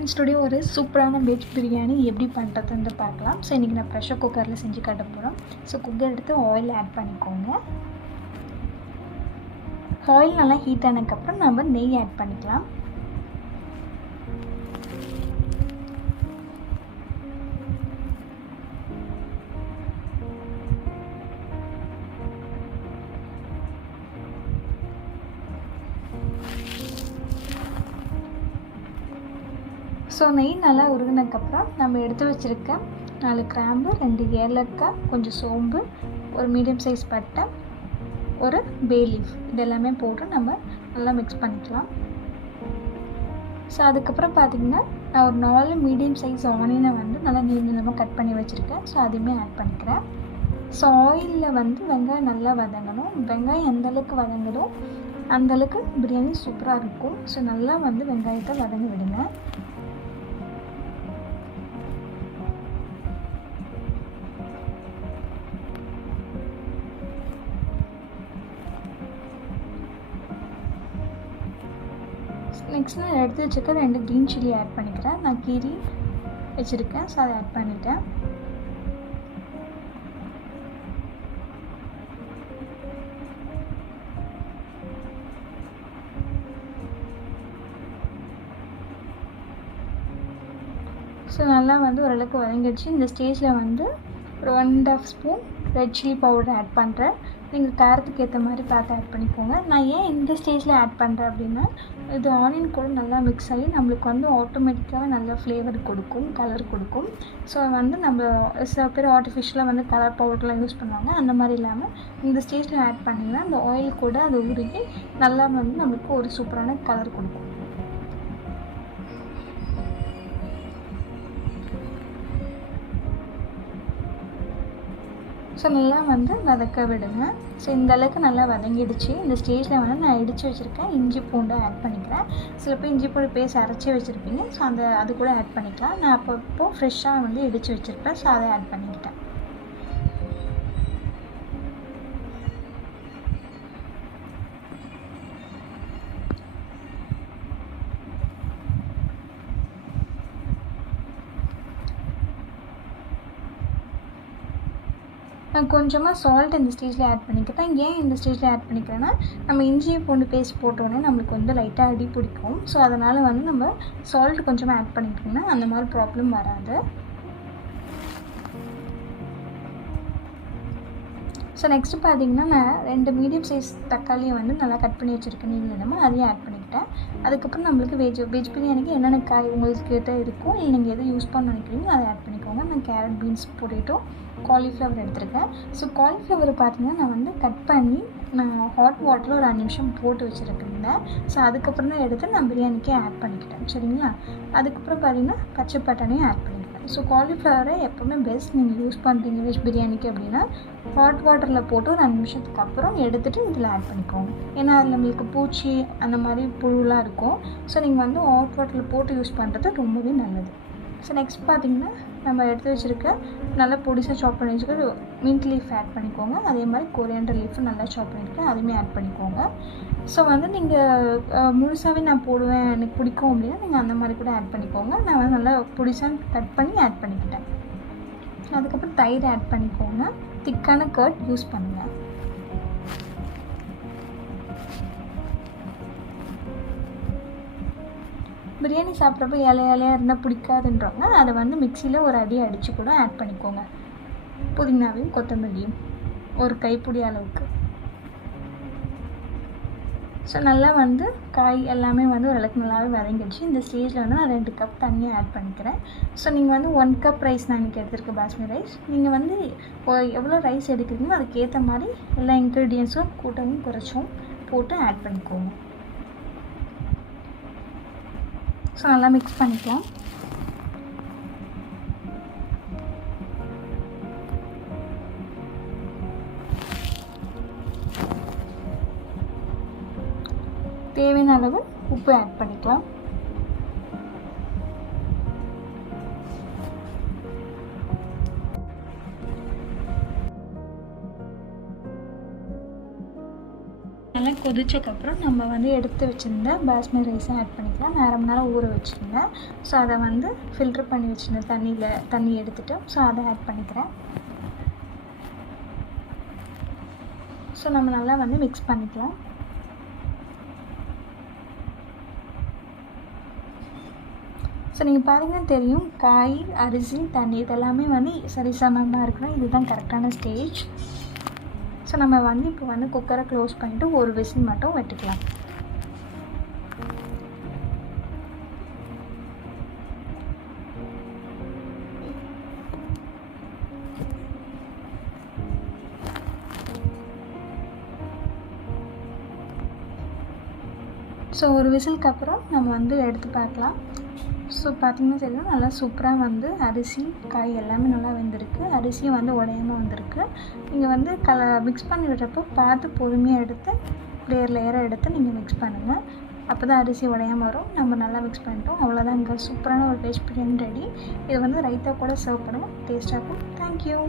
Friends, today ஒரு சூப்பரான veg biryani எப்படி பண்ணுறதுன்னு பார்க்கலாம். ஸோ இன்றைக்கி நான் ப்ரெஷர் குக்கரில் செஞ்சு காட்ட போகிறோம். ஸோ குக்கர் எடுத்து ஆயில் ஆட் பண்ணிக்கோங்க. ஆயில் நல்லா ஹீட் ஆனதுக்கப்புறம் நம்ம நெய் ஆட் பண்ணிக்கலாம். ஸோ நெய் நல்லா உருகினதுக்கப்புறம் நம்ம எடுத்து வச்சுருக்க 4 கிராம்பு, 2 ஏலக்காய், கொஞ்சம் சோம்பு, ஒரு மீடியம் சைஸ் பட்டை, ஒரு பே லீஃப் இதெல்லாமே போட்டு நம்ம நல்லா மிக்ஸ் பண்ணிக்கலாம். ஸோ அதுக்கப்புறம் பார்த்திங்கன்னா நான் ஒரு 4 மீடியம் சைஸ் ஆனியனை நல்லா நீளமாக கட் பண்ணி வச்சுருக்கேன். ஸோ அதையுமே ஆட் பண்ணிக்கிறேன். ஸோ ஆயிலில் வெங்காயம் நல்லா வதங்கணும். வெங்காயம் எந்தளவுக்கு வதங்குதோ அந்தளவுக்கு பிரியாணி சூப்பராக இருக்கும். ஸோ நல்லா வெங்காயத்தை வதங்க விடுங்க. நெக்ஸ்ட் நான் எடுத்து வச்சுருக்க 2 க்ரீன் சில்லி ஆட் பண்ணிக்கிறேன். நான் கீரி வச்சுருக்கேன். ஸோ அதை ஆட் பண்ணிட்டேன். ஸோ நல்லா ஓரளவுக்கு வதங்கிடுச்சு. இந்த ஸ்டேஜில் ஒரு 1.5 spoon red chilli powder add பண்ணுறேன். நீங்கள் காரத்துக்கு ஏற்ற மாதிரி பார்த்து ஆட் பண்ணிக்கோங்க. நான் ஏன் இந்த ஸ்டேஜில் ஆட் பண்ணுறேன் அப்படின்னா, இது ஆனியன் கூட நல்லா மிக்ஸ் ஆகி நம்மளுக்கு ஆட்டோமேட்டிக்காக நல்லா ஃப்ளேவர் கொடுக்கும், கலர் கொடுக்கும். ஸோ நம்ம சில பேர் ஆர்டிஃபிஷியலாக கலர் பவுடர்லாம் யூஸ் பண்ணுவாங்க. அந்த மாதிரி இல்லாமல் இந்த ஸ்டேஜில் ஆட் பண்ணிங்கன்னா அந்த ஆயில் கூட அது உருகி நல்லா நம்மளுக்கு ஒரு சூப்பரான கலர் கொடுக்கும். ஸோ நல்லா வதக்க விடுங்க. ஸோ இந்த அளவுக்கு நல்லா வதங்கிடுச்சு. இந்த ஸ்டேஜில் நான் இடித்து வச்சுருக்கேன் இஞ்சி பூண்டை ஆட் பண்ணிக்கிறேன். சில பேர் இஞ்சி பூண்டு பேஸ்ட் அரைச்சி வச்சுருப்பீங்க. ஸோ அது கூட ஆட் பண்ணிக்கலாம். நான் அப்பப்போ ஃப்ரெஷ்ஷாக இடித்து வச்சுருப்பேன். ஸோ அதை ஆட் பண்ணிக்கிட்டேன். நான் கொஞ்சமாக சால்ட் இந்த ஸ்டேஜில் ஆட் பண்ணிக்கிறேன். ஏன் இந்த ஸ்டேஜில் ஆட் பண்ணிக்கிறேன்னா, நம்ம இஞ்சி பூண்டு பேஸ்ட் போட்டோடனே நம்மளுக்கு லைட்டாக அடி பிடிக்கும். ஸோ அதனால் நம்ம சால்ட் கொஞ்சமாக ஆட் பண்ணிக்கிட்டிங்கன்னா அந்த மாதிரி ப்ராப்ளம் வராது. ஸோ நெக்ஸ்ட்டு பார்த்திங்கன்னா நான் 2 மீடியம் சைஸ் தக்காளியை நல்லா கட் பண்ணி வச்சுருக்கேன் நீளமாக, அதையும் ஆட் பண்ணிக்கிட்டேன். அதுக்கப்புறம் நம்மளுக்கு வெஜ் பிரியாணிக்கு என்னென்ன காய் உங்கள்கிட்ட இருக்கும், இல்லை நீங்கள் எதை யூஸ் பண்ண நினைக்கிறீங்களோ அதை ஆட் பண்ணிக்கோங்க. நான் கேரட், பீன்ஸ், பொட்டேட்டோ, காலிஃப்ளவர் எடுத்திருக்கேன். ஸோ காலிஃப்ளவர் பார்த்திங்கன்னா நான் கட் பண்ணி நான் ஹாட் வாட்டரில் ஒரு 5 நிமிஷம் போட்டு வச்சுருக்கேங்க. ஸோ அதுக்கப்புறம் தான் எடுத்து நான் பிரியாணிக்கே ஆட் பண்ணிக்கிட்டேன். சரிங்களா? அதுக்கப்புறம் பார்த்திங்கன்னா பச்சை பட்டாணியும் ஆட் பண்ணிக்கிட்டேன். ஸோ காலிஃப்ளவரை எப்போவுமே பெஸ்ட் நீங்கள் யூஸ் பண்ணுறீங்க வெஜ் பிரியாணிக்கு அப்படின்னா ஹாட் வாட்டரில் போட்டு ஒரு 5 நிமிஷத்துக்கு அப்புறம் எடுத்துகிட்டு இதில் ஆட் பண்ணிக்கோங்க. ஏன்னா அதில் நம்மளுக்கு பூச்சி அந்த மாதிரி புழுலாம் இருக்கும். ஸோ நீங்கள் ஹாட் வாட்டரில் போட்டு யூஸ் பண்ணுறது ரொம்பவே நல்லது. ஸோ நெக்ஸ்ட் பார்த்திங்கன்னா நம்ம எடுத்து வச்சுருக்க நல்லா பொடிசாக சாப் பண்ணி வச்சுக்க மின்ட் லீஃப் ஆட் பண்ணிக்கோங்க. அதே மாதிரி கொரியாண்டர் லீஃபும் நல்லா சாப் பண்ணியிருக்கேன், அதையுமே ஆட் பண்ணிக்கோங்க. ஸோ நீங்கள் முழுசாகவே நான் போடுவேன் எனக்கு பிடிக்கும் அப்படின்னா நீங்கள் அந்த மாதிரி கூட ஆட் பண்ணிக்கோங்க. நான் நல்லா பொடிசாக கட் பண்ணி ஆட் பண்ணிக்கிட்டேன். அதுக்கப்புறம் தயிர் ஆட் பண்ணிக்கோங்க. திக்கான கர்ட் யூஸ் பண்ணுங்கள். பிரியாணி சாப்பிட்றப்ப இலையாக இருந்தால் பிடிக்காதுன்றவங்க அதை மிக்சியில் ஒரு அடி அடித்து கூட ஆட் பண்ணிக்கோங்க. புதினாவையும் கொத்தமல்லியும் ஒரு கைப்பிடி அளவுக்கு. ஸோ நல்லா காய் எல்லாமே ஓரளவுக்கு நல்லாவே வதங்கிடுச்சு. இந்த ஸ்டேஜில் நான் 2 கப் தண்ணியை ஆட் பண்ணிக்கிறேன். ஸோ நீங்கள் 1 கப் ரைஸ் நான் இன்றைக்கி எடுத்துருக்கேன் பாஸ்மதி ரைஸ். நீங்கள் எவ்வளோ ரைஸ் எடுக்கிறீங்களோ அதுக்கேற்ற மாதிரி எல்லா இன்க்ரீடியன்ஸும் கூட்டவும் குறைச்சும் போட்டு ஆட் பண்ணிக்கோங்க. ஸோ நல்லா மிக்ஸ் பண்ணிக்கலாம். தேவையான அளவு உப்பு ஆட் பண்ணிக்கலாம். நல்லா கொதிச்சக்கப்புறம் நம்ம வந்து எடுத்து வச்சுருந்த பாஸ்மதி ரைஸை ஆட் பண்ணிக்கலாம். நான் 1/2 மணி நேரம் ஊற வச்சுருந்தேன். ஸோ அதை வந்து ஃபில்ட்ரு பண்ணி வச்சுருந்த தண்ணி எடுத்துகிட்டு ஸோ அதை ஆட் பண்ணிக்கிறேன். ஸோ நம்ம நல்லா வந்து மிக்ஸ் பண்ணிக்கலாம். ஸோ நீங்கள் பார்த்தீங்கன்னா தெரியும், காய், அரிசி, தண்ணி இதெல்லாமே வந்து சரிசமமாக இருக்கணும். இதுதான் கரெக்டான ஸ்டேஜ். ஸோ நம்ம வந்து இப்போ வந்து குக்கரை க்ளோஸ் பண்ணிவிட்டு ஒரு விசில் மட்டும் வெட்டுக்கலாம். ஸோ ஒரு விசிலுக்கு அப்புறம் நம்ம வந்து எடுத்து பார்க்கலாம். ஸோ பார்த்திங்கன்னா தெரியும், நல்லா சூப்பராக வந்து அரிசி, காய் எல்லாமே நல்லா வெந்திருக்கு. அரிசியும் வந்து உடையாமல் வந்திருக்கு. நீங்கள் வந்து மிக்ஸ் பண்ணி விடுறப்போ பார்த்து பொறுமையாக எடுத்து லேயராக எடுத்து நீங்கள் மிக்ஸ் பண்ணுங்கள். அப்போ தான் அரிசி உடையாமல் வரும். நம்ம நல்லா மிக்ஸ் பண்ணிட்டோம். அவ்வளோதான், இங்கே சூப்பரான ஒரு வெஜ் பிரியாணி ரெடி. இதை வந்து ரைத்தா கூட சர்வ் பண்ணுங்கள், டேஸ்ட்டாக இருக்கும். தேங்க்யூ.